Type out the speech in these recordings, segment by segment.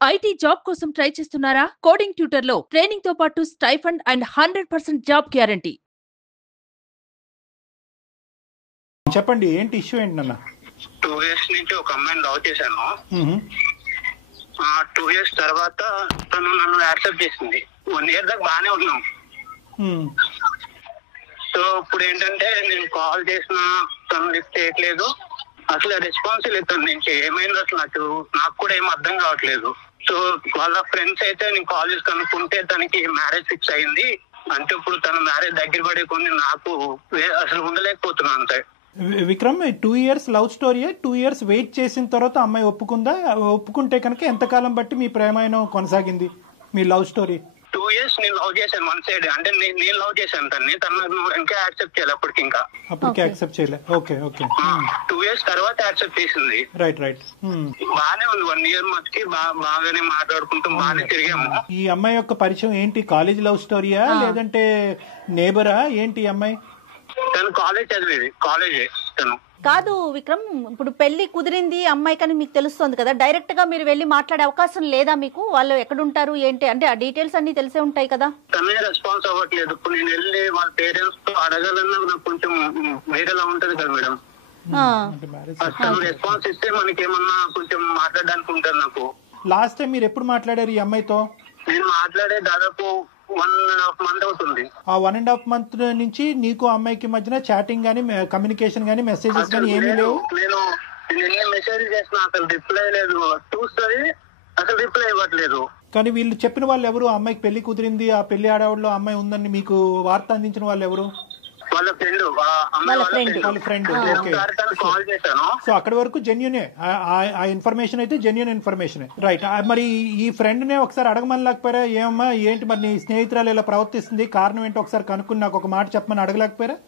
IT job కోసం try చేస్తున్నారా? Coding ట్యూటర్లో training తో పాటు స్టైఫండ్ అండ్ 100% జాబ్ గ్యారంటీ. చెప్పండి, ఏంటి ఇష్యూ ఏంటి నాన్న? 2 years నుంచి ఒక అమ్మాయిని లవ్ చేశాను. 2 years తర్వాత తను నన్ను యాక్సెప్ట్ చేసింది. 1 year దాకా బాగానే ఉన్నాం. సో ఇప్పుడు ఏంటంటే నేను కాల్ చేసినా తను లిఫ్ట్ చేయట్లేదు. అసలు రెస్పాన్స్ లేదు తన నుంచి. ఏమైంది అసలు నాకు కూడా ఏం అర్థం కావట్లేదు. సో వాళ్ళ ఫ్రెండ్స్ అయితే నేను కాల్ చేసి కనుక్కుంటే తనకి మ్యారేజ్ ఫిక్స్ అయింది. అంటే ఇప్పుడు తన మ్యారేజ్ దగ్గర పడే కొన్ని నాకు అసలు ఉండలేకపోతున్నాను అంతే. Vikram, 2 years love story. 2 years wait చేసిన తర్వాత అమ్మాయి ఒప్పుకుందా? ఒప్పుకుంటే కనుక ఎంతకాలం బట్టి మీ ప్రేమాయణం కొనసాగింది, మీ లవ్ స్టోరీ? 2 years నేను లవ్ చేశాను వన్ సైడ్. అంటే నేను లవ్ చేశాను తను ఇంకా యాక్సెప్ట్ చేయాలి. అప్పటికి యాక్సెప్ట్ చేయలే. ఓకే 2 years తర్వాత యాక్సెప్ట్ చేసింది. రైట్. బాగానే ఉంది. 1 year మటుకి బాగానే మాట్లాడుకుంటూ బాగానే తిరిగాము. ఈ అమ్మాయి యొక్క పరిచయం ఏంటి? కాలేజ్ లవ్ స్టోరీయా లేదంటే నేబరా ఏంటి? ఈ అమ్మాయి తను కాలేజ్ చదివేది. కాలేజే తను. కాదు విక్రమ్, ఇప్పుడు పెళ్లి కుదిరింది అమ్మాయి కానీ మీకు తెలుస్తుంది కదా, డైరెక్ట్ గా మీరు వెళ్ళి మాట్లాడే అవకాశం లేదా మీకు? వాళ్ళు ఎక్కడుంటారు ఏంటి అంటే ఆ డీటెయిల్స్ అన్ని తెలిసే ఉంటాయి కదా. తనే రెస్పాన్స్ అవ్వట్లేదు. ఇప్పుడు నేను వెళ్ళి వాళ్ళ పేరెంట్స్ తో అడగాలన్నా నాకు కొంచెం వేరేలా ఉంటది కదా మేడం. తను రెస్పాన్స్ ఇస్తే మనకి ఏమన్నా కొంచెం మాట్లాడడానికి ఉంటుంది నాకు. లాస్ట్ టైం మీరు ఎప్పుడు మాట్లాడారు ఈ అమ్మాయితో? నేను మాట్లాడే దాదాపు 1.5 month అవుతుంది. ఆ 1.5 month నుంచి నీకు అమ్మాయికి మధ్యన చాటింగ్ గానీ, కమ్యూనికేషన్ గానీ, మెసేజెస్ గానీ ఏమీ లేవు? నేను ఎన్ని మెసేజ్ చేసినా అసలు రిప్లై లేదు. చూస్తుంది అసలు రిప్లై ఇవ్వట్లేదు. కానీ వీళ్ళు చెప్పిన వాళ్ళు ఎవరు? అమ్మాయికి పెళ్లి కుదిరింది, ఆ పెళ్లి ఆడవాళ్ళలో అమ్మాయి ఉందని మీకు వార్త అందించిన వాళ్ళు ఎవరు? వాళ్ళ ఫ్రెండ్. వాళ్ళ ఫ్రెండ్. కాల్ చేశాను. సో అక్కడి వరకు జెన్యునే, ఆ ఇన్ఫర్మేషన్ అయితే జెన్యున్ ఇన్ఫర్మేషన్. రైట్. మరి ఈ ఫ్రెండ్ నే ఒకసారి అడగమని లేకపోయారా? ఏమమ్మా ఏంటి మరి నీ స్నేహితురాలు ఇలా ప్రవర్తిస్తుంది, కారణం ఏంటో ఒకసారి కనుక్కుని నాకు ఒక మాట చెప్పమని అడగలేకపోయారా?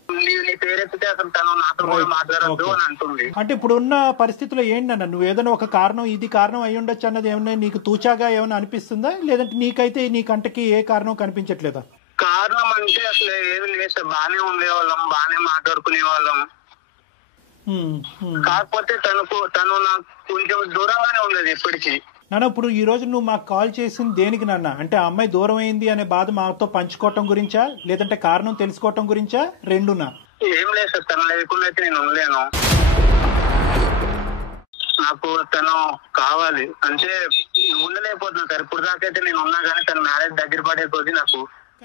అంటే ఇప్పుడు ఉన్న పరిస్థితుల్లో ఏంటన్నా, నువ్వు ఏదైనా ఒక కారణం, ఇది కారణం అయ్యి ఉండొచ్చు అన్నది ఏమన్నా నీకు తూచాగా ఏమైనా అనిపిస్తుందా? లేదంటే నీకైతే నీ కంటకి ఏ కారణం కనిపించట్లేదా? కారణం అంటే అసలు ఏమి లేదు సార్. బాగానే ఉండేవాళ్ళం, బాగానే మాట్లాడుకునే వాళ్ళం. కాకపోతే తను నాకు కొంచెం దూరంగానే ఉండేది ఎప్పటికీ. నాన్న, ఇప్పుడు ఈ రోజు నువ్వు మాకు కాల్ చేసింది దేనికి నాన్న? అంటే ఆ అమ్మాయి దూరం అయింది అనే బాధ మాతో పంచుకోవటం గురించా, లేదంటే కారణం తెలుసుకోవటం గురించా, రెండునా? ఏం లేదు సార్. తను లేకుండా అయితే నేను ఉండలేను. నాకు తను కావాలి అంటే ఉండలేకపోతున్నా సార్. ఇప్పుడు దాకైతే నేను ఉన్నా కానీ తన మ్యారేజ్ దగ్గర పడే కొద్ది నాకు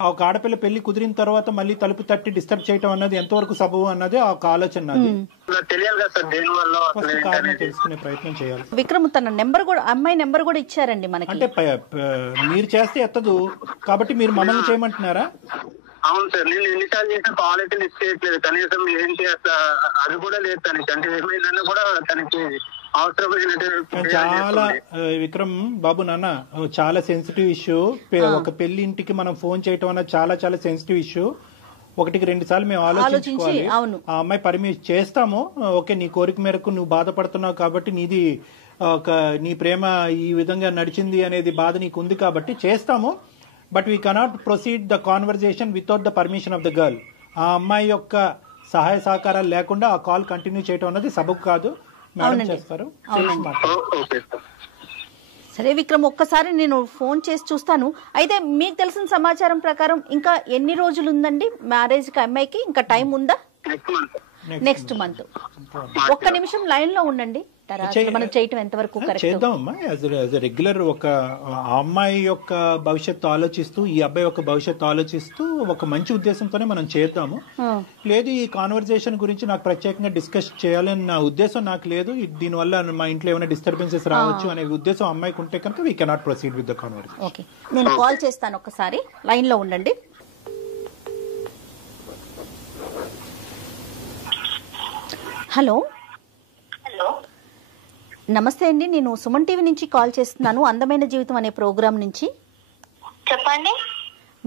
ఒక ఆడపిల్ల పెళ్లి కుదిరిన తర్వాత మళ్ళీ తలుపు తట్టి డిస్టర్బ్ చేయటం అన్నది ఎంతవరకు సబబు అన్నది ఒక ఆలోచన. తెలియాలి కదా సార్, దేని వల్ల కారణం తెలుసుకునే ప్రయత్నం చేయాలి. విక్రమ్ తన నెంబర్ కూడా, అమ్మాయి నెంబర్ కూడా ఇచ్చారండి మనకి. అంటే మీరు చేస్తే ఎత్తదు కాబట్టి మీరు మమ్మల్ని చేయమంటున్నారా? అవును సార్. నేను ఎన్నిసార్లు చేసిన కాల్ అయితే లిస్ట్ చేయట్లేదు. కనీసం ఏంటి అసలు అది కూడా లేదు తనకి. అంటే ఏమైందన్నా కూడా తనకి చాలా విక్రమ్ బాబు నాన్న, చాలా సెన్సిటివ్ ఇష్యూ. ఒక పెళ్లి ఇంటికి మనం ఫోన్ చేయటం అన్నది చాలా చాలా సెన్సిటివ్ ఇష్యూ. 1-2 సార్లు మేము ఆలోచించుకోవాలి. ఆ అమ్మాయి పర్మిషన్ చేస్తాము. ఓకే, నీ కోరిక మేరకు నువ్వు బాధపడుతున్నావు కాబట్టి, నీది నీ ప్రేమ ఈ విధంగా నడిచింది అనేది బాధ నీకు ఉంది కాబట్టి చేస్తాము. But we cannot proceed the conversation without the permission of the girl. ఆ అమ్మాయి యొక్క సహాయ సహకారాలు లేకుండా ఆ కాల్ కంటిన్యూ చేయటం అన్నది సబబు కాదు. సరే విక్రమ్, ఒక్కసారి నేను ఫోన్ చేసి చూస్తాను. అయితే మీకు తెలిసిన సమాచారం ప్రకారం ఇంకా ఎన్ని రోజులు ఉందండి మ్యారేజ్ కి అమ్మాయికి? ఇంకా టైం ఉందా? Next month. ఒక్క నిమిషం లైన్ లో ఉండండి. మనం చేయటం ఎంతవరకు చేద్దామమ్మా. యాజ్ రెగ్యులర్ ఒక అమ్మాయి యొక్క భవిష్యత్తు ఆలోచిస్తూ, ఈ అబ్బాయి యొక్క భవిష్యత్తు ఆలోచిస్తూ ఒక మంచి ఉద్దేశంతోనే మనం చేద్దాము. లేదు ఈ కాన్వర్జేషన్ గురించి నాకు ప్రత్యేకంగా డిస్కస్ చేయాలని నా ఉద్దేశం నాకు లేదు. దీనివల్ల మా ఇంట్లో ఏమైనా డిస్టర్బెన్సెస్ రావచ్చు అనే ఉద్దేశం అమ్మాయికి ఉంటే కనుక we cannot proceed with the conversation. Okay, నేను కాల్ చేస్తాను. ఒక్కసారి లైన్ లో ఉండండి. హలో. నమస్తే అండి, నేను సుమన్ టీవీ నుంచి కాల్ చేస్తున్నాను, అందమైన జీవితం అనే ప్రోగ్రాం నుంచి. చెప్పండి.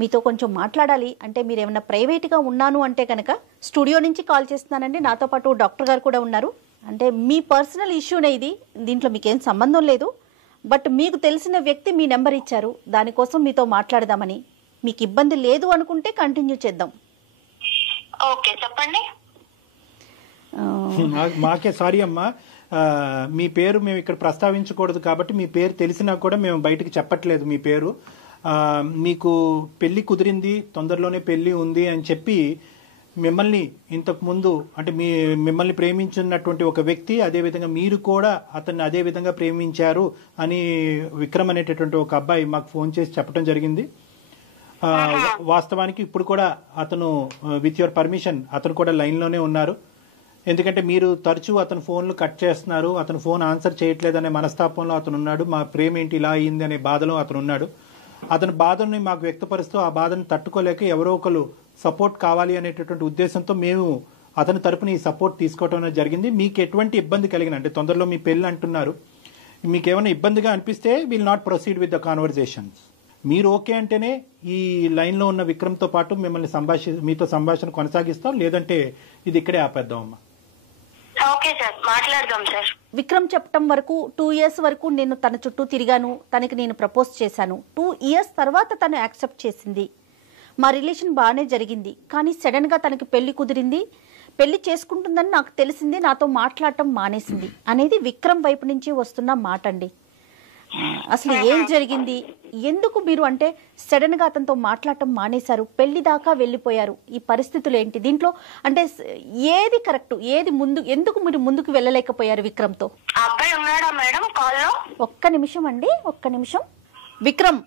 మీతో కొంచెం మాట్లాడాలి. అంటే మీరు ఏమైనా ప్రైవేట్గా ఉన్నాను అంటే కనుక స్టూడియో నుంచి కాల్ చేస్తున్నానండి. నాతో పాటు డాక్టర్ గారు కూడా ఉన్నారు. అంటే మీ పర్సనల్ ఇష్యూనే ఇది, దీంట్లో మీకేం సంబంధం లేదు. బట్ మీకు తెలిసిన వ్యక్తి మీ నెంబర్ ఇచ్చారు, దానికోసం మీతో మాట్లాడదామని. మీకు ఇబ్బంది లేదు అనుకుంటే కంటిన్యూ చేద్దాం. ఓకే చెప్పండి. మాకే సారీ అమ్మా, మీ పేరు మేము ఇక్కడ ప్రస్తావించకూడదు కాబట్టి మీ పేరు తెలిసినా కూడా మేము బయటకు చెప్పట్లేదు మీ పేరు. మీకు పెళ్లి కుదిరింది, తొందరలోనే పెళ్లి ఉంది అని చెప్పి మిమ్మల్ని ఇంతకు ముందు అంటే మిమ్మల్ని ప్రేమించున్నటువంటి ఒక వ్యక్తి, అదేవిధంగా మీరు కూడా అతన్ని అదే విధంగా ప్రేమించారు అని విక్రమ్ అనేటటువంటి ఒక అబ్బాయి మాకు ఫోన్ చేసి చెప్పడం జరిగింది. వాస్తవానికి ఇప్పుడు కూడా అతను విత్ యువర్ పర్మిషన్ అతను కూడా లైన్లోనే ఉన్నారు. ఎందుకంటే మీరు తరచూ అతను ఫోన్లు కట్ చేస్తున్నారు, అతను ఫోన్ ఆన్సర్ చేయట్లేదనే మనస్తాపంలో అతను ఉన్నాడు. మా ప్రేమ ఏంటి ఇలా అయింది అనే బాధలో అతను ఉన్నాడు. అతని బాధని మాకు వ్యక్తపరుస్తూ ఆ బాధను తట్టుకోలేక ఎవరో ఒకరు సపోర్ట్ కావాలి అనేటటువంటి ఉద్దేశంతో మేము అతని తరపున ఈ సపోర్ట్ తీసుకోవడం జరిగింది. మీకు ఎటువంటి ఇబ్బంది కలిగిన అంటే తొందరలో మీ పెళ్లి అంటున్నారు, మీకు ఏమైనా ఇబ్బందిగా అనిపిస్తే will not proceed with the conversations. మీరు ఓకే అంటేనే ఈ లైన్లో ఉన్న విక్రమ్తో పాటు మిమ్మల్ని మీతో సంభాషణ కొనసాగిస్తాం, లేదంటే ఇది ఇక్కడే ఆపేద్దాం అమ్మా. ఓకే సార్, మాట్లాడదాం సార్. విక్రమ్ చెప్పటం వరకు 2 years వరకు నేను తన చుట్టూ తిరిగాను, తనకి నేను ప్రపోజ్ చేశాను. 2 years తర్వాత తను యాక్సెప్ట్ చేసింది, మా రిలేషన్ బాగానే జరిగింది. కానీ సడన్ గా తనకి పెళ్లి కుదిరింది, పెళ్లి చేసుకుంటుందని నాకు తెలిసింది, నాతో మాట్లాడటం మానేసింది అనేది విక్రమ్ వైపు నుంచి వస్తున్న మాట అండి. అసలు ఏం జరిగింది, ఎందుకు మీరు అంటే సడన్ గా అతనితో మాట్లాడటం మానేశారు, పెళ్లి దాకా వెళ్ళిపోయారు, ఈ పరిస్థితులు ఏంటి, దీంట్లో అంటే ఏది కరెక్ట్, ఏది ముందు, ఎందుకు మీరు ముందుకు వెళ్ళలేకపోయారు విక్రమ్ తో? అబ్బాయి ఉన్నాడా మేడం కాల్లో? ఒక్క నిమిషం అండి, ఒక్క నిమిషం. విక్రమ్,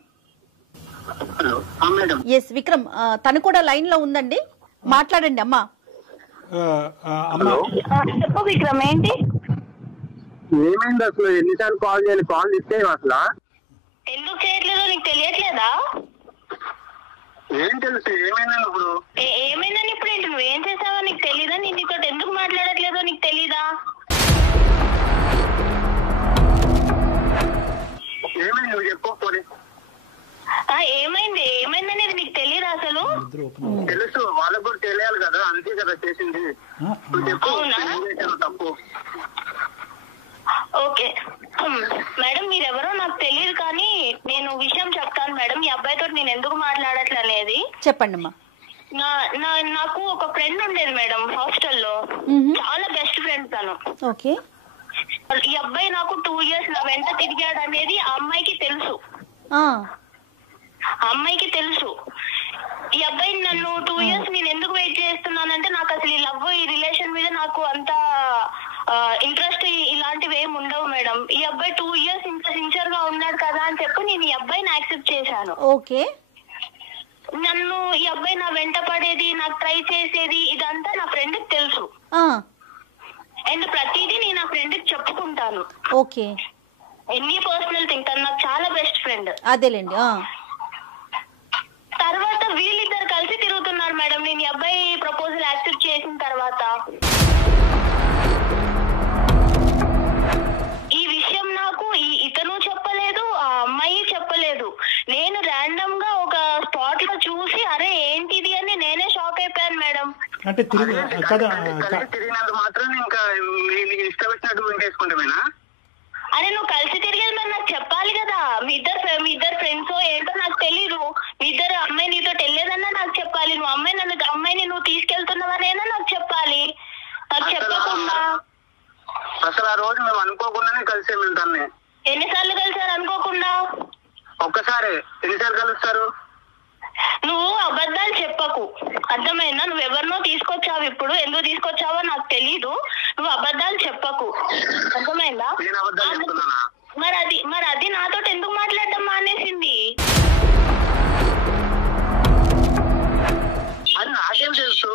ఎస్ విక్రమ్, తను కూడా లైన్ లో ఉందండి, మాట్లాడండి అమ్మా. చెప్పు విక్రమ్, ఏంటి ఏమైంది అసలు? ఎన్నిసార్లు కాల్ చేయాలి, కాల్ ఇస్తే అసలు ఎందుకు చేయట్లేదో నీకు తెలియట్లేదా? ఏం తెలుసు ఏమైందని ఇప్పుడు? ఏమైందని ఇప్పుడు ఏంటి, నువ్వేం చేసావో నీకు తెలీదా? నేను నీతో ఎందుకు మాట్లాడట్లేదో నీకు తెలీదా? ఏమైంది నువ్వు చెప్పకపోతే? ఏమైంది, ఏమైందనేది నీకు తెలీదా అసలు? తెలుసు, వాళ్ళకు కూడా తెలియాలి కదా, అంతే కదా చేసింది. తప్పు. ఓకే మేడం, మీరెవరో నాకు తెలియదు, కానీ నేను విషయం చెప్తాను మేడం. ఈ అబ్బాయితో నేను ఎందుకు మాట్లాడట్లేదు చెప్పండి అమ్మా. నాకు ఒక ఫ్రెండ్ ఉండేది మేడం హాస్టల్లో, చాలా బెస్ట్ ఫ్రెండ్ తను. ఓకే, ఈ అబ్బాయి నాకు 2 years నా వెంట తిరిగాడు అనేది ఆ అమ్మాయికి తెలుసు. అమ్మాయికి తెలుసు ఈ అబ్బాయి నన్ను 2 years నేను ఎందుకు వెయిట్ చేస్తున్నానంటే, నాకు అసలు ఈ లవ్, ఈ రిలేషన్ మీద నాకు అంత ఇంట్రెస్ట్ ఇలాంటివి ఏమి ఉండవు మేడం. ఈ అబ్బాయి 2 years ఇంత సిన్సియర్ గా ఉన్నాడు కదా అని చెప్పి నేను ఈ అబ్బాయిని యాక్సెప్ట్ చేశాను. ఓకే, నన్ను ఈ అబ్బాయి నా వెంట పడేది, నాకు ట్రై చేసేది, ఇదంతా నా ఫ్రెండ్ కి తెలుసు. అండ్ ప్రతిదీ నేను నా ఫ్రెండ్ కి చెప్పుకుంటాను. ఓకే, ఎన్ని పర్సనల్ థింగ్, తను నాకు చాలా బెస్ట్ ఫ్రెండ్. అదేలేండి. తర్వాత వీళ్ళిద్దరు కలిసి తిరుగుతున్నారు మేడం, నేను ఈ అబ్బాయి ప్రపోజల్ యాక్సెప్ట్ చేసిన తర్వాత. ఈ విషయం నాకు ఇతను చెప్పలేదు, ఆ అమ్మాయి చెప్పలేదు. నేను ర్యాండమ్ గా ఒక స్పాట్ లో చూసి అరే ఏంటిది అని నేనే షాక్ అయిపోయాను మేడం. అంటే తిరిగినందుకు మాత్రం ఇంకా ఇష్టం వచ్చినట్టు వేసుకుంటామేనా? అరే నువ్వు కలిసి తిరిగేది మరి నాకు చెప్పాలి కదా. మీ ఇద్దరు ఫ్రెండ్స్ ఏంటో నాకు తెలీదు. మీ ఇద్దరు అమ్మాయి నీతో వెళ్ళేదన్నా నాకు చెప్పాలి. నువ్వు అమ్మాయిని నువ్వు తీసుకెళ్తున్నావనేనా నాకు చెప్పాలి. నాకు చెప్పకుండా అసలు ఆ రోజు మేము అనుకోకుండానే కలిసాము. తన్ని ఎన్నిసార్లు కలిసారు అనుకోకుండా? ఒక్కసారి. ఎన్నిసార్లు కలుస్తారు? నువ్వు అబద్ధాలు చెప్పకు, అర్థమైందా? నువ్వు ఎవరినో తీసుకొచ్చావు, ఇప్పుడు ఎందుకు తీసుకొచ్చావో నాకు తెలీదు. నువ్వు అబద్ధాలు చెప్పకు, అర్థమైందా? మరి అది నాతో ఎందుకు మాట్లాడటం మానేసింది? అది నాకేం తెలుసు?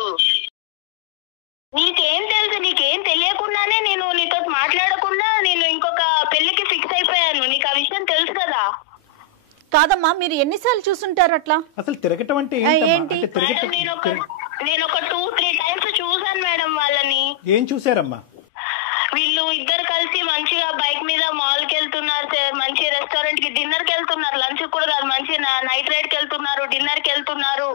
నీకేం తెలుసు? నీకేం తెలియకుండానే నేను నీతో మాట్లాడకుండా నేను ఇంకొక పెళ్లికి ఫిక్స్ అయిపోయాను. నీకు ఆ విషయం తెలుసు కదా? కాదమ్మా, మీరు ఎన్నిసార్లు చూసుంటారు అట్లా? అసలు తిరగటం అంటే నేను ఒక 2-3 times చూసాను మేడం వాళ్ళని. ఏం చూసారమ్మా? వీళ్ళు ఇద్దరు కలిసి మంచిగా బైక్ మీద మాల్ కి వెళ్తున్నారు, మంచి రెస్టారెంట్ కి డిన్నర్ కి వెళ్తున్నారు, లంచ్ కూడా కాదు, మంచి నైట్ రైడ్ కి వెళ్తున్నారు, డిన్నర్ కి వెళ్తున్నారు.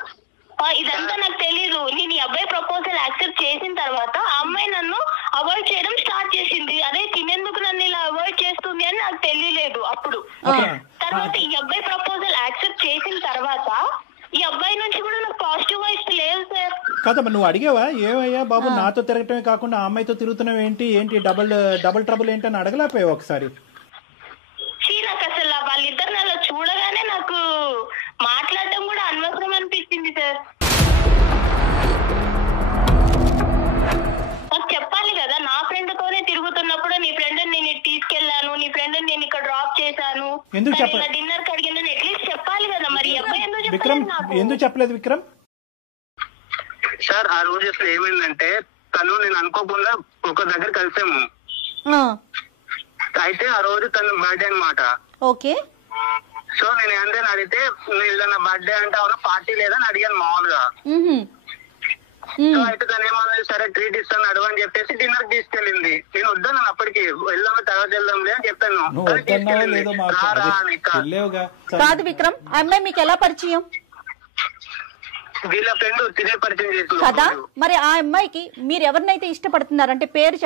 ఇదంతా నాకు తెలీదు. నేను ఈ అబ్బాయి ప్రపోజల్ యాక్సెప్ట్ చేసిన తర్వాత ఆ అమ్మాయి నన్ను అవాయిడ్ చేయడం స్టార్ట్ చేసింది. అదే తినేందుకు నన్ను ఇలా అవాయిడ్ చేస్తుంది అని నాకు తెలియలేదు అప్పుడు. తర్వాత ఈ అబ్బాయి ప్రపోజల్ యాక్సెప్ట్ చేసిన తర్వాత ఈ అబ్బాయి నుంచి కూడా నాకు పాజిటివ్ వైబ్స్ లేవు సార్. కదమ్మా నువ్వు అడిగావా ఏమయ్యా బాబు నాతో తిరగటమే కాకుండా ఆ అమ్మాయితో తిరుగుతున్నావు ఏంటి డబుల్ ట్రబుల్ ఏంటి అని అడగలేకపోయావు ఒకసారి? నాకు అసలు వాళ్ళిద్దరిని అలా చూడగానే నాకు మాట్లాడటం కూడా అనవసరం అనిపించింది సార్. నాకు చెప్పాలి కదా, నా ఫ్రెండ్ తోనే తిరుగుతున్నప్పుడు నీ ఫ్రెండ్ నేను తీసుకెళ్లాను, నీ ఫ్రెండ్ నేను ఇక్కడ డ్రాప్ చేశాను, డిన్నర్ కి అడిగిన అట్లీస్ట్ చెప్పాలి కదా. మరి అబ్బాయి ఎందుకు చెప్పలేదు విక్రమ్? సార్ ఆ రోజు అసలు ఏమైందంటే తను నేను అనుకోకుండా ఒక దగ్గర కలిసాము. అయితే ఆ రోజు తను బర్త్డే అన్నమాట. ఓకే. సో నేను ఏంటని అడిగితే ఏదైనా బర్త్డే అంటే అవును పార్టీ లేదని అడిగాను మామూలుగా. సో అయితే తను ఏమన్నా సరే ట్రీట్ ఇస్తాను అడుగు అని చెప్పేసి డిన్నర్ తీసుకెళ్ళింది. నేను వద్దాను అప్పటికి, వెళ్దాం తర్వాత వెళ్దాంలే అని చెప్పాను. కాదు విక్రమ్, అమ్మాయి మీకు ఎలా పరిచయం? వీళ్ళ ఫ్రెండ్ తినే పరిచయం చేసింది కదా. మరి ఆ అమ్మాయికి మీరు ఎవరినైతే ఇష్టపడుతున్నారంటే పేరు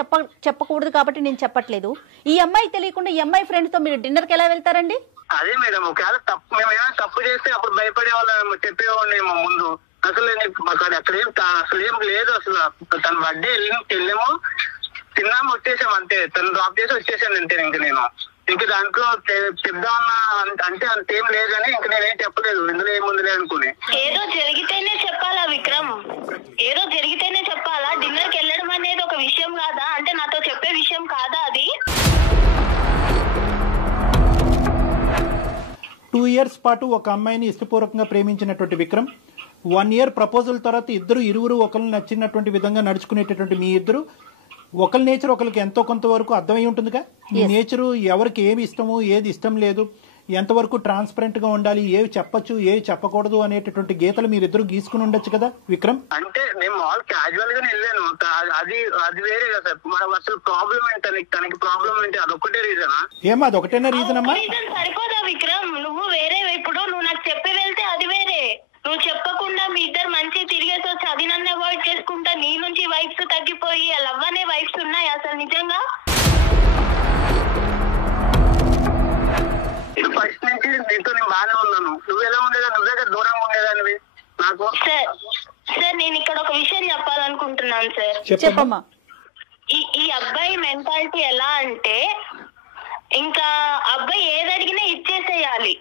చెప్పకూడదు కాబట్టి నేను చెప్పట్లేదు, ఈ అమ్మాయికి తెలియకుండా ఈ అమ్మాయి ఫ్రెండ్ తో మీరు డిన్నర్ కి ఎలా వెళ్తారండి? అదే మేడం, ఒకవేళ మేము ఏమైనా తప్పు చేస్తే అప్పుడు భయపడే వాళ్ళు చెప్పేవాడినేమో ముందు. అసలు అసలు ఏం లేదు. అసలు తన బర్త్డే వెళ్ళాము, తిన్నాము, వచ్చేసాం అంతే. తను డ్రాప్ చేసి వచ్చేసాను అంతే. ఇంక దాంట్లో చెప్దామన్నా అంటే అంతేం లేదని ఇంక నేనేం చెప్పలేదు, ఇందులో ఏముందిలే అనుకుని. ఏదో జరిగితేనే చెప్పాలా విక్రమ్, ఏదో జరిగితేనే చెప్పాలా? డిన్నర్ కి వెళ్ళడం అనేది ఒక విషయం కాదా? అంటే నాతో చెప్పే విషయం కాదా అది? 2 years పాటు ఒక అమ్మాయిని ఇష్టపూర్వకంగా ప్రేమించినటువంటి విక్రమ్ 1 year ప్రపోజల్ తర్వాత ఇరువురు ఒకరిని నచ్చినటువంటి విధంగా నడుచుకునేటటువంటి మీ ఇద్దరు ఒకరి నేచర్ ఒకరికి ఎంతో కొంత వరకు అర్థమై ఉంటుందిగా. ఈ నేచరు ఎవరికి ఏమి ఇష్టము ఏది ఇష్టం లేదు, ఎంతవరకు ట్రాన్స్పరెంట్ గా ఉండాలి, ఏవి చెప్పొచ్చు ఏవి చెప్పకూడదు అనేటటువంటి గీతలు మీరిద్దరు గీసుకుని ఉండొచ్చు కదా విక్రమ్. అంటే నేను ఆల్ క్యాజువల్ గా వెళ్ళాను, అది వేరే కదా సార్. అసలు ప్రాబ్లం ఏంటి తనకి ప్రాబ్లం ఏంటి అదొక్కటే రీజనా? ఏమో అదొకటేనా రీజన్ అమ్మా? సరిపోదా విక్రమ్? నువ్వు వేరే, ఇప్పుడు నువ్వు నాకు చెప్పి వెళ్తే అది వేరే, నువ్వు చెప్పకుండా మీ ఇద్దరు మంచి తిరిగేసి వచ్చి అది నన్ను అవాయిడ్ చేసుకుంటా నీ నుంచి వైఫ్స్ తగ్గిపోయి లవ్ అనే వైఫ్స్ ఉన్నాయి అసలు నిజంగా? ఫస్ట్ నుంచి నీతో నేను బాగానే ఉన్నాను, నువ్వు ఎలా ఉండేదా? నువ్వు దగ్గర దూరంగా ఉండేదానివి నాకు. సార్ నేను ఇక్కడ ఒక విషయం చెప్పాలనుకుంటున్నాను సార్. చెప్పమ్మా. ఈ అబ్బాయి మెంటాలిటీ ఎలా అంటే ఇంకా అబ్బాయి ఏది అడిగినా ఇచ్చేసేయాలి.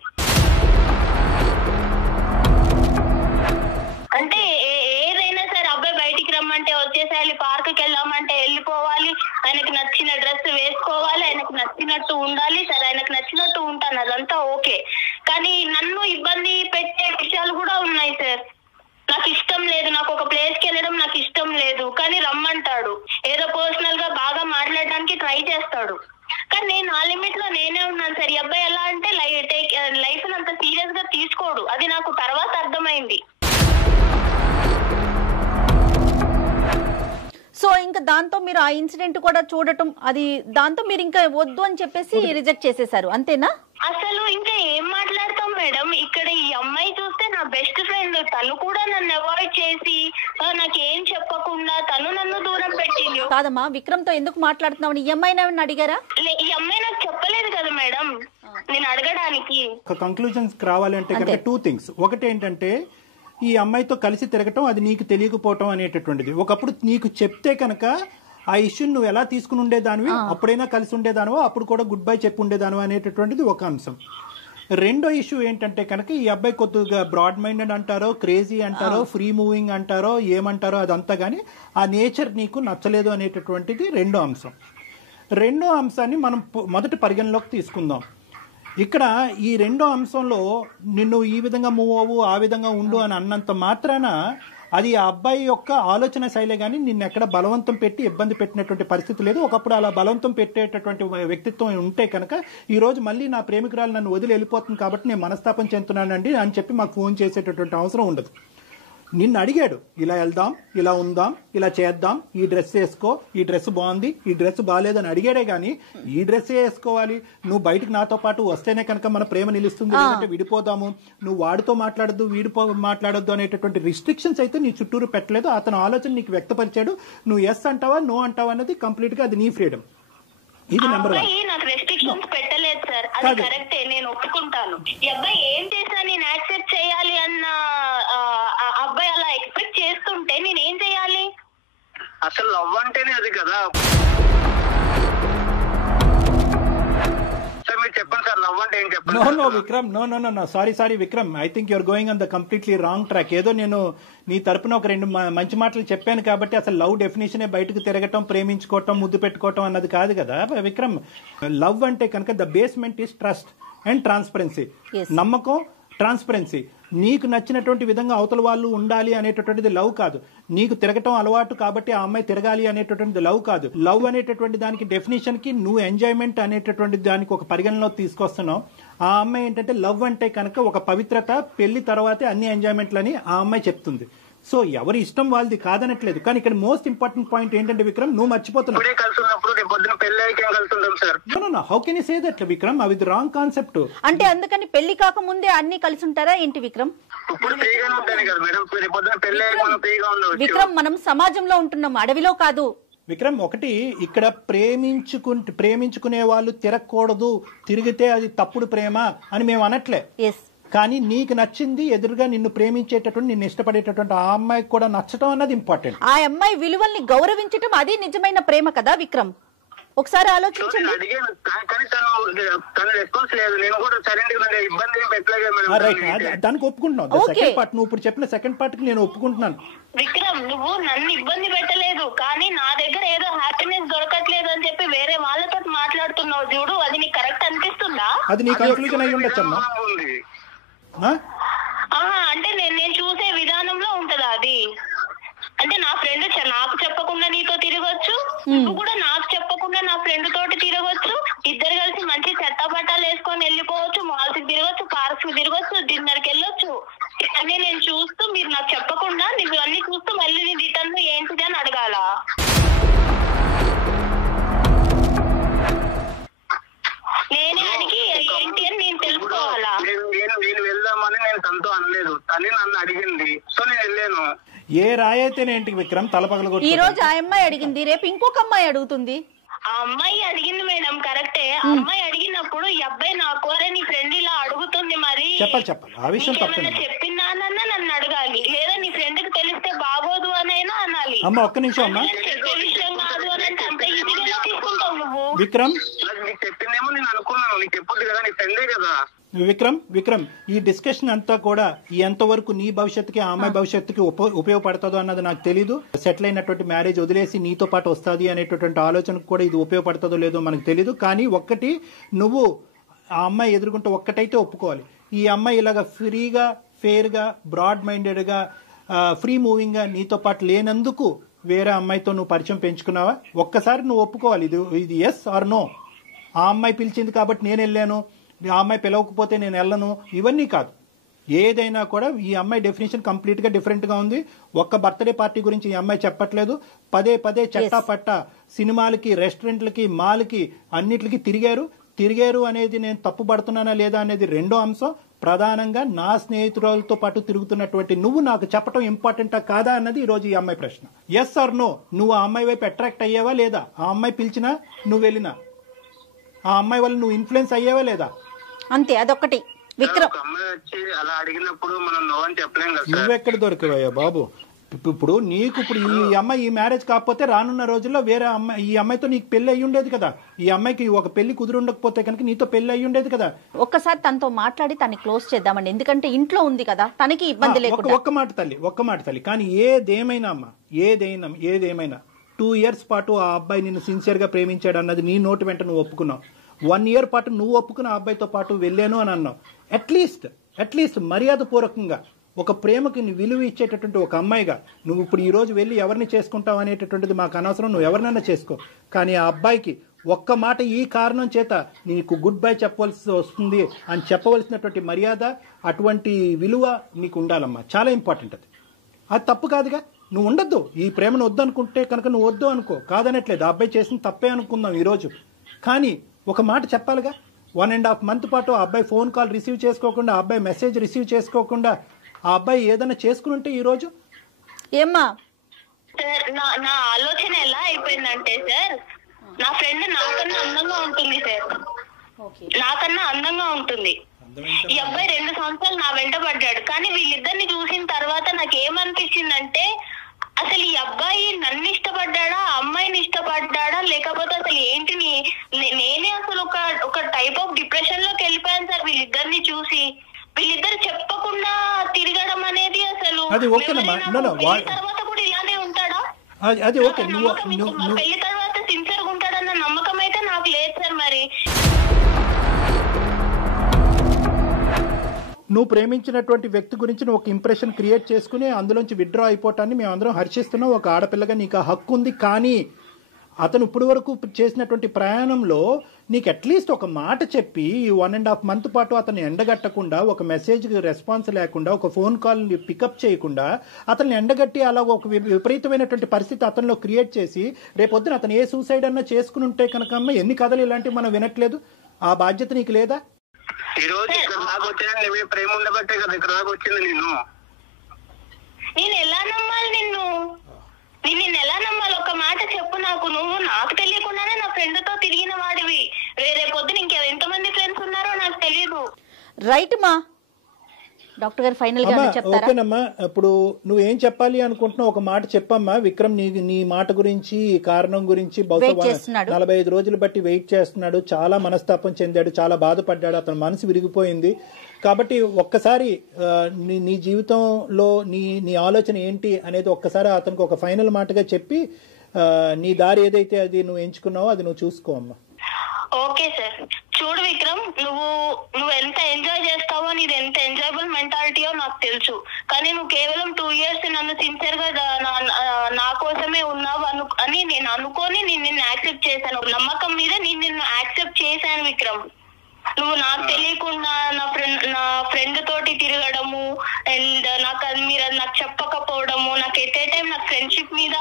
అంటే ఏదైనా సరే అబ్బాయి బయటికి రమ్మంటే వచ్చేసేయాలి, పార్క్ కి వెళ్ళామంటే వెళ్ళిపోవాలి, ఆయనకు నచ్చిన డ్రెస్ వేసుకోవాలి, ఆయనకు నచ్చినట్టు ఉండాలి. సరే ఆయనకు నచ్చినట్టు ఉంటాను, అదంతా ఓకే. కానీ నన్ను ఇబ్బంది పెట్టే విషయాలు కూడా ఉన్నాయి సార్. నాకు ఇష్టం లేదు, నాకు ఒక ప్లేస్ కి వెళ్ళడం నాకు ఇష్టం లేదు, కానీ రమ్మంటాడు. ఏదో పర్సనల్ గా బాగా మాట్లాడడానికి ట్రై చేస్తాడు, కానీ నేను ఆ లిమిట్ లో నేనే ఉన్నాను సార్. ఈ అబ్బాయి ఎలా అంటే లైఫ్ అంత సీరియస్ గా తీసుకోడు, అది నాకు తర్వాత అర్థమైంది. సో ఇంకా దాంతో మీరు ఆ ఇన్సిడెంట్ కూడా చూడటం, అది దాంతో మీరు ఇంకా వద్దు అని చెప్పేసి రిజెక్ట్ చేసేసారు అంతేనా? అసలు ఇంకా ఏం మాట్లాడతాం మేడం, ఇక్కడ ఈ అమ్మాయి చూస్తే నా బెస్ట్ ఫ్రెండ్, తను కూడా నన్ను అవాయిడ్ చేసి నాకేం చెప్పకుండా తను నన్ను దూరం పెట్టింది. కాదమ్మా, విక్రమ్ తో ఎందుకు మాట్లాడుతున్నావు? ఈ అమ్మాయిని అడిగారా? ఈ అమ్మాయి నాకు చెప్పలేదు కదా మేడం నేను అడగడానికి. కంక్లూజన్స్ రావాలి అంటే కనుక 2 things. ఒకటి ఏంటంటే ఈ అమ్మాయితో కలిసి తిరగటం అది నీకు తెలియకపోవటం అనేటటువంటిది. ఒకప్పుడు నీకు చెప్తే కనుక ఆ ఇష్యూని నువ్వు ఎలా తీసుకుని ఉండేదానివి, అప్పుడైనా కలిసి ఉండేదానివో, అప్పుడు కూడా గుడ్ బై చెప్పి ఉండేదానివో అనేటటువంటిది ఒక అంశం. రెండో ఇష్యూ ఏంటంటే కనుక ఈ అబ్బాయి కొద్దిగా బ్రాడ్ మైండెడ్ అంటారో, క్రేజీ అంటారో, ఫ్రీ మూవింగ్ అంటారో, ఏమంటారో అదంతా కానీ ఆ నేచర్ నీకు నచ్చలేదు అనేటటువంటిది రెండో అంశం. రెండో అంశాన్ని మనం మొదటి పరిగణలోకి తీసుకుందాం. ఇక్కడ ఈ రెండో అంశంలో నిన్ను ఈ విధంగా మూవ్ అవ్వు, ఆ విధంగా ఉండు అని అన్నంత మాత్రాన అది ఆ అబ్బాయి యొక్క ఆలోచన శైలే కానీ నిన్ను ఎక్కడ బలవంతం పెట్టి ఇబ్బంది పెట్టినటువంటి పరిస్థితి లేదు. ఒకప్పుడు అలా బలవంతం పెట్టేటటువంటి వ్యక్తిత్వం ఉంటే కనుక ఈ రోజు మళ్ళీ నా ప్రేమికురాలు నన్ను వదిలి వెళ్ళిపోతుంది కాబట్టి నేను మనస్తాపం చెందుతున్నానండి అని చెప్పి మాకు ఫోన్ చేసేటటువంటి అవసరం ఉండదు. నిన్ను అడిగాడు, ఇలా వెళ్దాం, ఇలా ఉందాం, ఇలా చేద్దాం, ఈ డ్రెస్ వేసుకో, ఈ డ్రెస్ బాగుంది, ఈ డ్రెస్ బాగాలేదని అడిగాడే గానీ ఈ డ్రెస్ వేసుకోవాలి, నువ్వు బయటకు నాతో పాటు వస్తేనే కనుక మన ప్రేమ నిలుస్తుంది, లేదంటే విడిపోదాము, నువ్వు వాడితో మాట్లాడద్దు మాట్లాడొద్దు అనేటటువంటి రిస్ట్రిక్షన్స్ అయితే నీ చుట్టూరు పెట్టలేదు. అతను ఆలోచన నీకు వ్యక్తపరిచాడు. నువ్వు ఎస్ అంటావా నో అంటావా అనేది కంప్లీట్ గా అది నీ ఫ్రీడమ్. ఇది నెంబర్ 1. నాకు రెస్ట్రిక్షన్స్ పెట్టలేదు సార్, అది కరెక్టే, నేను ఒప్పుకుంటాను. ఈ అబ్బాయి ఏం చేసినా నేను యాక్సెప్ట్ చేయాలి అన్న అబ్బాయి అలా ఎక్స్పెక్ట్ చేస్తుంటే నేను ఏం అసలు లవ్ అంటేనే అది కదా సార్. మీరు చెప్పండి సార్, లవ్ అంటే ఏం చెప్పండి. No Vikram, no sorry Vikram, I think you're going on the completely wrong track. ఏదో నేను నీ తరపున ఒక 2 మంచి మాటలు చెప్పాను కాబట్టి అసలు లవ్ డెఫినేషనే బయటకు తిరగటం, ప్రేమించుకోవటం, ముద్దు పెట్టుకోవటం అన్నది కాదు కదా విక్రమ్. లవ్ అంటే కనుక the basement is trust and transparency. నమ్మకం, ట్రాన్స్పరెన్సీ. నీకు నచ్చినటువంటి విధంగా అవతల వాళ్ళు ఉండాలి అనేటటువంటిది లవ్ కాదు. నీకు తిరగటం అలవాటు కాబట్టి ఆ అమ్మాయి తిరగాలి అనేటటువంటిది లవ్ కాదు. లవ్ అనేటటువంటి దానికి డెఫినేషన్ కి నువ్వు ఎంజాయ్మెంట్ అనేటటువంటి దానికి ఒక పరిగణలో తీసుకొస్తున్నావు. ఆ అమ్మాయి ఏంటంటే లవ్ అంటే కనుక ఒక పవిత్రత, పెళ్లి తర్వాతే అన్ని ఎంజాయ్మెంట్లని ఆ అమ్మాయి చెప్తుంది. సో ఎవరి ఇష్టం వాళ్ళది కాదనట్లేదు. కానీ ఇక్కడ మోస్ట్ ఇంపార్టెంట్ పాయింట్ ఏంటంటే విక్రమ్, నువ్వు మర్చిపోతున్నావు. How can you say that Vikram? అవి రాంగ్ కాన్సెప్ట్. అంటే అందుకని పెళ్లి కాకముందే అన్ని కలిసి ఉంటారా ఏంటి విక్రమ్? విక్రమ్, మనం సమాజంలో ఉంటున్నాం, అడవిలో కాదు. విక్రమ్, ఒకటి ఇక్కడ ప్రేమించుకునే వాళ్ళు తిరగకూడదు, తిరిగితే అది తప్పుడు ప్రేమ అని మేము అనట్లే. కానీ నీకు నచ్చింది, ఎదురుగా నిన్ను ప్రేమించేటటువంటి, నిన్ను ఇష్టపడేటటువంటి ఆ అమ్మాయికి కూడా నచ్చటం అన్నది ఇంపార్టెంట్. ఆ అమ్మాయి విలువల్ని గౌరవించటం అది నిజమైన ప్రేమ కదా విక్రమ్. ఒకసారి ఆలోచించండి. దానికి ఒప్పుకుంటున్నావు. సెకండ్ పార్ట్, నువ్వు ఇప్పుడు చెప్పిన సెకండ్ పార్ట్ కి నేను ఒప్పుకుంటున్నాను. విక్రమ్, నువ్వు నన్ను ఇబ్బంది పెట్టలేదు, కానీ నా దగ్గర ఏదో హ్యాపీనెస్ దొరకట్లేదు అని చెప్పి వేరే వాళ్ళతో మాట్లాడుతున్నావు చూడు, అది నీకు కరెక్ట్ అనిపిస్తుందా? అది నీ కన్క్లూజన్ అయి ఉండొచ్చమ్మా. అంటే నేను చూసే విధానంలో ఉంటదా అది? అంటే నా ఫ్రెండ్ నాకు చెప్పకుండా నీతో తిరగొచ్చు, నువ్వు కూడా నాకు చెప్పకుండా నా ఫ్రెండ్ తోటి తిరగొచ్చు, ఇద్దరు కలిసి మంచి చెత్తపట్టాలు వేసుకొని వెళ్ళిపోవచ్చు, మాల్స్ కి తిరగొచ్చు, పార్క్స్ కి తిరగొచ్చు, డిన్నర్ కి వెళ్ళొచ్చు. అన్నీ నేను చూస్తూ, మీరు నాకు చెప్పకుండా నువ్వు అన్ని చూస్తూ మళ్ళీ నీ రిటర్న్ ఏంటిది అని అడగాల? నేనే అడిగి ఏంటి అని నేను తెలుసుకోవాలా? నేను వెళ్దామని నేను తనతో అనలేదు, తనే నన్ను అడిగింది, సో నేను వెళ్ళాను. ఏ రాయైతేనేంటి విక్రమ్, తలపగల ఈ రోజు ఆ అమ్మాయి అడిగింది, రేపు ఇంకొక అమ్మాయి అడుగుతుంది. ఆ అమ్మాయి అడిగింది మేడం, కరెక్టే. ఆ అమ్మాయి అడిగినప్పుడు ఈ అబ్బాయి నాకు నీ ఫ్రెండ్ ఇలా అడుగుతుంది, మరి చెప్పాలి ఆ విషయం చెప్పినానన్నా నన్ను అడగాలి, లేదా నీ ఫ్రెండ్ కి తెలిస్తే బాగోదు అనైనా అనాలి. అమ్మ ఒక్క నిమిషం అమ్మా. చెప్పే విషయం కాదు అని అంటే అంత ఈజీగా తీసుకుంటావు నువ్వు. విక్రమ్, నీకు చెప్పిందేమో నేను అనుకున్నాను, నీకు చెప్పొద్దు కదా, నీ ఫ్రెండే కదా. విక్రమ్, ఈ డిస్కషన్ అంతా కూడా ఎంతవరకు నీ భవిష్యత్తుకి, ఆ అమ్మాయి భవిష్యత్తుకి ఉపయోగపడుతుందో అన్నది నాకు తెలీదు. సెటిల్ అయినటువంటి మ్యారేజ్ వదిలేసి నీతో పాటు వస్తుంది అనేటటువంటి ఆలోచనకు కూడా ఇది ఉపయోగపడుతుందో లేదో మనకు తెలీదు. కానీ ఒక్కటి, నువ్వు ఆ అమ్మాయి ఎదుర్కొంటే ఒక్కటైతే ఒప్పుకోవాలి, ఈ అమ్మాయి ఇలాగా ఫ్రీగా, ఫెయిర్గా, బ్రాడ్ మైండెడ్గా, ఫ్రీ మూవింగ్గా నీతో పాటు లేనందుకు వేరే అమ్మాయితో నువ్వు పరిచయం పెంచుకున్నావా? ఒక్కసారి నువ్వు ఒప్పుకోవాలి, ఇది ఎస్ ఆర్ నో. ఆ అమ్మాయి పిలిచింది కాబట్టి నేను వెళ్ళాను, ఆ అమ్మాయి పిలవకపోతే నేను వెళ్ళను, ఇవన్నీ కాదు. ఏదైనా కూడా ఈ అమ్మాయి డెఫినేషన్ కంప్లీట్ గా డిఫరెంట్ గా ఉంది. ఒక్క బర్త్డే పార్టీ గురించి ఈ అమ్మాయి చెప్పట్లేదు. పదే చట్టా పట్ట సినిమాలకి, రెస్టారెంట్లకి, మాల్కి, అన్నిటికి తిరిగారు అనేది నేను తప్పు పడుతున్నానా లేదా అనేది రెండో అంశం. ప్రధానంగా నా స్నేహితులతో పాటు తిరుగుతున్నటువంటి నువ్వు నాకు చెప్పడం ఇంపార్టెంటా కాదా అన్నది ఈ రోజు ఈ అమ్మాయి ప్రశ్న. ఎస్ ఆర్ నో, నువ్వు ఆ అమ్మాయి వైపు అట్రాక్ట్ అయ్యావా లేదా? ఆ అమ్మాయి పిలిచినా నువ్వు వెళ్ళినా ఆ అమ్మాయి వల్ల నువ్వు ఇన్ఫ్లుయెన్స్ అయ్యావా లేదా? అంతే, అదొకటి. విక్రమ్, అమ్మాయి వచ్చి అలా అడిగినప్పుడు మనం నో అని చెప్పలేం కదా. నువ్వెక్కడ దొరికావయ్యా బాబు? ఇప్పుడు నీకు ఈ అమ్మాయి ఈ మ్యారేజ్ కాకపోతే రానున్న రోజుల్లో వేరే అమ్మాయి, ఈ అమ్మాయితో నీకు పెళ్లి అయ్యి ఉండేది కదా. ఈ అమ్మాయికి ఒక పెళ్లి కుదిరి ఉండకపోతే కనుక నీతో పెళ్లి అయ్యి ఉండేది కదా. ఒక్కసారి తనతో మాట్లాడి తనని క్లోజ్ చేద్దామండి, ఎందుకంటే ఇంట్లో ఉంది కదా, తనకి ఇబ్బంది లేకుండా. ఒక్క మాట తల్లి. కానీ ఏదేమైనా అమ్మా, ఏదేమైనా 2 years పాటు ఆ అబ్బాయి నిన్ను సిన్సియర్ గా ప్రేమించాడు అన్నది నీ నోటి వెంట నువ్వు ఒప్పుకున్నావు. 1 year పాటు నువ్వు ఒప్పుకున్న ఆ అబ్బాయితో పాటు వెళ్ళాను అని అన్నావు. అట్లీస్ట్ మర్యాద పూర్వకంగా ఒక ప్రేమకి విలువ ఇచ్చేటటువంటి ఒక అమ్మాయిగా నువ్వు ఇప్పుడు ఈ రోజు వెళ్ళి ఎవరిని చేసుకుంటావు అనేటటువంటిది మాకు అనవసరం, నువ్వు ఎవరినైనా చేసుకో. కానీ ఆ అబ్బాయికి ఒక్క మాట ఈ కారణం చేత నీకు గుడ్ బై చెప్పవలసి వస్తుంది అని చెప్పవలసినటువంటి మర్యాద, అటువంటి విలువ నీకు ఉండాలమ్మా. చాలా ఇంపార్టెంట్ అది తప్పు కాదుగా. నువ్వు ఉండద్దు, ఈ ప్రేమను వద్దు అనుకుంటే కనుక నువ్వు వద్దు అనుకో, కాదనట్లేదు. ఆ అబ్బాయి చేసిన తప్పే అనుకుందాం ఈరోజు. కానీ ఒక మాట చెప్పాలిగా. 1.5 month పాటు ఆ అబ్బాయి ఫోన్ కాల్ రిసీవ్ చేసుకోకుండా, ఆ అబ్బాయి మెసేజ్ రిసీవ్ చేసుకోకుండా ఆ అబ్బాయి ఏదైనా చేసుకుని ఉంటే ఈ రోజు ఏమ్మా? సార్, నా ఆలోచన ఎలా అయిపోయిందంటే సార్, నా ఫ్రెండ్ నాకన్నా అందంగా ఉంటుంది సార్, నాకన్నా అందంగా ఉంటుంది. ఈ అబ్బాయి 2 సంవత్సరాలు నా వెంట పడ్డాడు. కానీ వీళ్ళిద్దరిని చూసిన తర్వాత నాకు ఏమనిపించిందంటే, అసలు ఈ అబ్బాయి నన్ను ఇష్టపడ్డా, అమ్మాయిని ఇష్టపడ్డా, లేకపోతే అసలు ఏంటి? నేనే అసలు ఒక టైప్ ఆఫ్ డిప్రెషన్ లోకి వెళ్ళిపోయాను సార్ వీళ్ళిద్దరిని చూసి. వీళ్ళిద్దరు చెప్పకుండా తిరగడం అనేది అసలు తర్వాత కూడా ఇలానే ఉంటాడా? పెళ్లి తర్వాత సిన్సియర్ గా ఉంటాడన్న నమ్మకం అయితే నాకు లేదు సార్. మరి నువ్వు ప్రేమించినటువంటి వ్యక్తి గురించి నువ్వు ఒక ఇంప్రెషన్ క్రియేట్ చేసుకుని అందులోంచి విత్డ్రా అయిపోవటాన్ని మేము అందరం హర్షిస్తున్నాం. ఒక ఆడపిల్లగా నీకు ఆ హక్కు ఉంది. కానీ అతను ఇప్పుడు వరకు చేసినటువంటి ప్రయాణంలో నీకు అట్లీస్ట్ ఒక మాట చెప్పి 1.5 month పాటు అతన్ని ఎండగట్టకుండా, ఒక మెసేజ్కి రెస్పాన్స్ లేకుండా, ఒక ఫోన్ కాల్ని పికప్ చేయకుండా అతన్ని ఎండగట్టి అలా ఒక విపరీతమైనటువంటి పరిస్థితి అతనిలో క్రియేట్ చేసి రేపొద్దున అతను ఏ సూసైడ్ అన్నా చేసుకుని ఉంటే కనుక ఎన్ని కథలు ఇలాంటివి మనం వినట్లేదు. ఆ బాధ్యత నీకు లేదా? ఈ రోజు ఇక్కడ దాకా వచ్చాను, ప్రేమ ఉండబట్టే కదా ఇక్కడ దాకా వచ్చింది. నేను ఎలా నమ్మాలి నిన్ను? నేను ఎలా నమ్మాలి? ఒక మాట చెప్పు నాకు. నువ్వు నాకు తెలియకుండానే నా ఫ్రెండ్ తో తిరిగిన వాడివి. రేపు పొద్దున ఇంకెంతమంది ఫ్రెండ్స్ ఉన్నారో నాకు తెలియదు. రైట్ మా డాక్టర్ గారు ఫైనల్ గా చెప్తారా? ఓకేనమ్మా, ఇప్పుడు నువ్వేం చెప్పాలి అనుకుంటున్నావు ఒక మాట చెప్పమ్మా. విక్రమ్ నీ మాట గురించి, ఈ కారణం గురించి బహుశా 45 రోజులు బట్టి వెయిట్ చేస్తున్నాడు. చాలా మనస్తాపం చెందాడు, చాలా బాధపడ్డాడు, అతని మనసు విరిగిపోయింది. కాబట్టి ఒక్కసారి నీ జీవితంలో నీ ఆలోచన ఏంటి అనేది ఒక్కసారి అతనికి ఒక ఫైనల్ మాటగా చెప్పి నీ దారి ఏదైతే అది నువ్వు ఎంచుకున్నావో అది నువ్వు చూసుకో అమ్మా. Okay sir. చూడు విక్రమ్, నువ్వు ఎంత ఎంజాయ్ చేస్తావో, నీది ఎంత ఎంజాయబుల్ మెంటాలిటీయో నాకు తెలుసు. కానీ నువ్వు కేవలం 2 years నన్ను సిన్సియర్ గా నా కోసమే ఉన్నావు అని నేను అనుకొని నిన్ను యాక్సెప్ట్ చేశాను. నమ్మకం మీద నిన్ను యాక్సెప్ట్ చేశాను విక్రమ్. నువ్వు నాకు తెలియకుండా నా ఫ్రెండ్ తోటి తిరగడము అండ్ మీరు అది నాకు చెప్పకపోవడము, నాకు ఎట్ ఏ టైం నాకు ఫ్రెండ్షిప్ మీద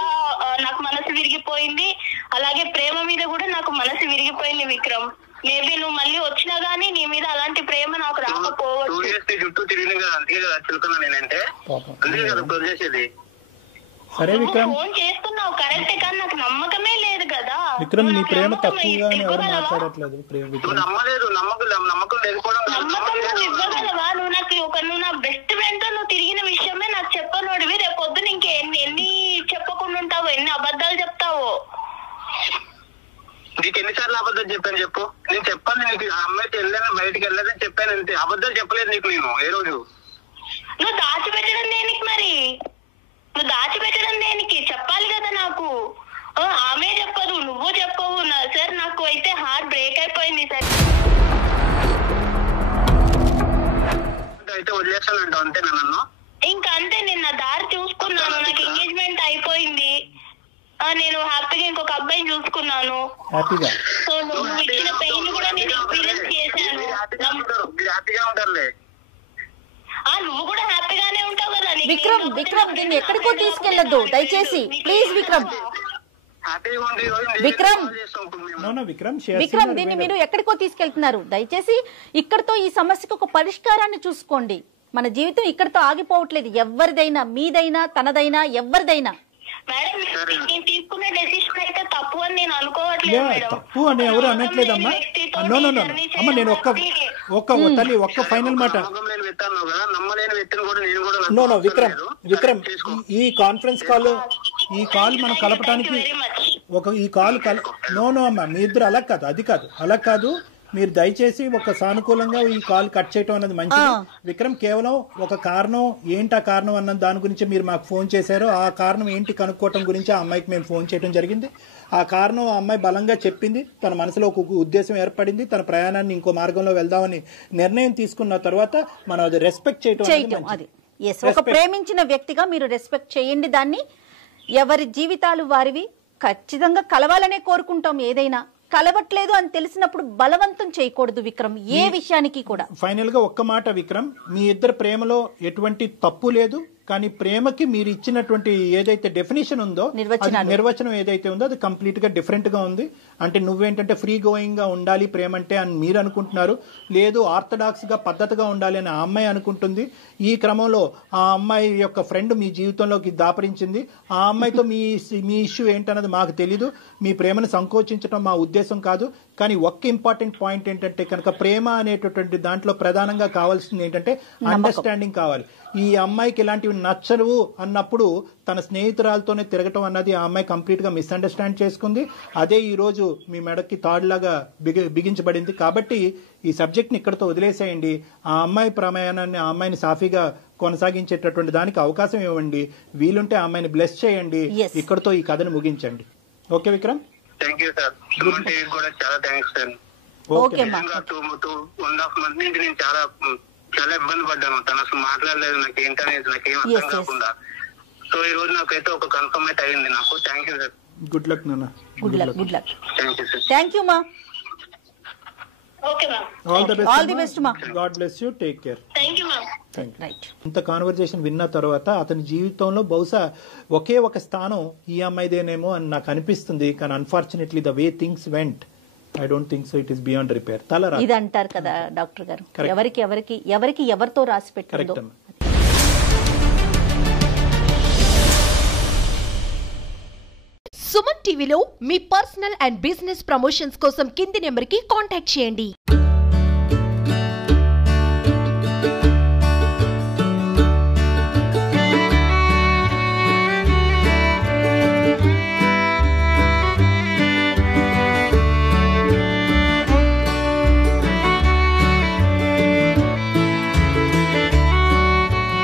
నాకు మనసు విరిగిపోయింది, అలాగే ప్రేమ మీద కూడా నాకు మనసు విరిగిపోయింది విక్రమ్. మేబీ నువ్వు మళ్ళీ వచ్చినా గానీ నీ మీద అలాంటి ప్రేమ నాకు రాకపోవచ్చు. చుట్టూ తిరిగిన కదా, అందుకే కదా చెప్తున్నా నేనంటే. అందుకే కదా వదిలేసేది. ఫోన్ చేస్తున్నావు కరెక్టే, కానీ నాకు నమ్మకమే లేదు కదా. విక్రమ్, నీ ప్రేమ తక్కువగా ఎవరు మాట్లాడట్లేదు. నమ్మలేదు, నమ్మకం లేకపోవడం. నమ్మకం నువ్వు ఇవ్వగలవా? నువ్వు నా బెస్ట్ ఫ్రెండ్ తో నువ్వు తిరిగిన విషయమే నాకు చెప్పనోడివి. రేపు పొద్దున ఎన్ని చెప్పకుండా ఉంటావు, ఎన్ని అబద్ధాలు చెప్తావో. నీకు ఎన్నిసార్లు అబద్ధాలు చెప్పాను చెప్పు? నేను చెప్పాను నీకు, అమ్మాయికి వెళ్ళాను, బయటకు వెళ్ళలేదని చెప్పాను అంతే. అబద్ధాలు చెప్పలేదు నీకు నేను ఏ రోజు. నువ్వు దాచిపెట్టడం దేనికి? మరి నువ్వు దాచిపెట్టడం దేనికి? చెప్పాలి కదా నాకు. ఆమె చెప్పదు, నువ్వు చెప్పవు. సార్ నాకు అయితే హార్ట్ బ్రేక్ అయిపోయింది సార్. అయితే వదిలేస్తానంట అంతే నన్ను. ఇంకా అంతే, నేను నా దారి చూసుకున్నాను. నాకు ఎంగేజ్మెంట్ అయిపోయింది. నేను హ్యాపీగా ఇంకొక అబ్బాయిని చూసుకున్నాను. సో నువ్వు ఇచ్చిన పెయిన్ కూడా నేను ఎక్స్పీరియన్స్ చేశాను. నువ్వు కూడా హ్యాపీగానే ఉంటావు కదా. విక్రమ్ దీన్ని ఎక్కడికో తీసుకెళ్లొద్దు దయచేసి, ప్లీజ్ విక్రమ్. విక్రమ్ దీన్ని మీరు ఎక్కడికో తీసుకెళ్తున్నారు. దయచేసి ఇక్కడతో ఈ సమస్యకు ఒక పరిష్కారాన్ని చూసుకోండి. మన జీవితం ఇక్కడతో ఆగిపోవట్లేదు. ఎవరిదైనా, మీదైనా, తనదైనా, ఎవరిదైనా. తీసుకునే డెసిషన్ అయితే తప్పు అని నేను అనుకోవట్లేదు. తప్పు అని ఎవరు అనట్లేదమ్మా. అమ్మ నేను ఒక్క ఫైనల్ మాట. విక్రమ్ ఈ కాన్ఫరెన్స్ కాల్ మనం కలపడానికి అమ్మా మీ ఇద్దరు అలా కాదు. మీరు దయచేసి ఒక సానుకూలంగా ఈ కాల్ కట్ చేయటం అన్నది మంచిది. విక్రమ్ కేవలం ఒక కారణం ఏంటి, ఆ కారణం అన్న దాని గురించి మీరు మాకు ఫోన్ చేశారు. ఆ కారణం ఏంటి కనుక్కోవటం గురించి ఆ అమ్మాయికి మేము ఫోన్ చేయడం జరిగింది. ఆ కారణం ఆ అమ్మాయి బలంగా చెప్పింది. తన మనసులో ఒక ఉద్దేశం ఏర్పడింది. తన ప్రయాణాన్ని ఇంకో మార్గంలో వెళ్దామని నిర్ణయం తీసుకున్న తర్వాత మనం అది రెస్పెక్ట్ చేయటం. అది ఒక ప్రేమించిన వ్యక్తిగా మీరు రెస్పెక్ట్ చేయండి దాన్ని. ఎవరి జీవితాలు వారివి. ఖచ్చితంగా కలవాలనే కోరుకుంటాం. ఏదైనా కలవట్లేదు అని తెలిసినప్పుడు బలవంతం చేయకూడదు విక్రమ్, ఏ విషయానికి కూడా. ఫైనల్ గా ఒక్క మాట విక్రమ్, మీ ఇద్దరు ప్రేమలో ఎటువంటి తప్పు లేదు. కానీ ప్రేమకి మీరు ఇచ్చినటువంటి ఏదైతే డెఫినేషన్ ఉందో, నిర్వచనం ఏదైతే ఉందో అది కంప్లీట్ గా డిఫరెంట్ గా ఉంది. అంటే నువ్వేంటంటే ఫ్రీ గోయింగ్ గా ఉండాలి ప్రేమ అంటే అని మీరు అనుకుంటున్నారు. లేదు ఆర్థడాక్స్ గా పద్ధతిగా ఉండాలి అని ఆ అమ్మాయి అనుకుంటుంది. ఈ క్రమంలో ఆ అమ్మాయి యొక్క ఫ్రెండ్ మీ జీవితంలోకి దాపరించింది. ఆ అమ్మాయితో మీ ఇష్యూ ఏంటన్నది మాకు తెలీదు. మీ ప్రేమను సంకోచించడం మా ఉద్దేశం కాదు. కానీ ఒక్క ఇంపార్టెంట్ పాయింట్ ఏంటంటే కనుక ప్రేమ అనేటటువంటి దాంట్లో ప్రధానంగా కావాల్సింది ఏంటంటే అండర్స్టాండింగ్ కావాలి. ఈ అమ్మాయికి ఇలాంటివి నచ్చరు అన్నప్పుడు తన స్నేహితురాలతోనే తిరగటం అన్నది ఆ అమ్మాయి కంప్లీట్ గా మిస్అండర్స్టాండ్ చేసుకుంది. అదే ఈ రోజు మీ మెడకి తాడులాగా బిగించబడింది. కాబట్టి ఈ సబ్జెక్ట్ ని ఇక్కడతో వదిలేసేయండి. ఆ అమ్మాయి ప్రమాణాన్ని, ఆ అమ్మాయిని సాఫీగా కొనసాగించేటటువంటి దానికి అవకాశం ఇవ్వండి. వీలుంటే ఆ అమ్మాయిని బ్లెస్ చేయండి. ఇక్కడతో ఈ కథను ముగించండి. Okay Vikram? Thank you sir. Suman TV కూడా చాలా థ్యాంక్స్ సార్. 2.5 months నుంచి నేను చాలా ఇబ్బంది పడ్డాను. తను అసలు మాట్లాడలేదు, నాకేం అర్థం కాకుండా. సో ఈ రోజు నాకైతే ఒక కన్ఫర్మ్ అయితే అయింది నాకు. Thank you sir. Good luck నాన్న. Good luck. Thank you sir. Thank you మా. Okay ma'am. All the best మా. God bless you. Take care. Thank you ma'am. Right. ఇంత కాన్వర్జేషన్ విన్న తర్వాత అతని జీవితంలో బహుశా ఒకే ఒక స్థానం ఈ అమ్మాయిదేనేమో అని నాకు అనిపిస్తుంది. కానీ unfortunately the way things vent, I don't think so it is beyond repair. ఇది అంటారు కదా డాక్టర్ గారు, ఎవరికి ఎవరితో రాసి పెట్టారో. సుమన్ టీవీలో మీ పర్సనల్ అండ్ బిజినెస్ ప్రమోషన్స్ కోసం కింది నెంబర్కి కాంటాక్ట్ చేయండి.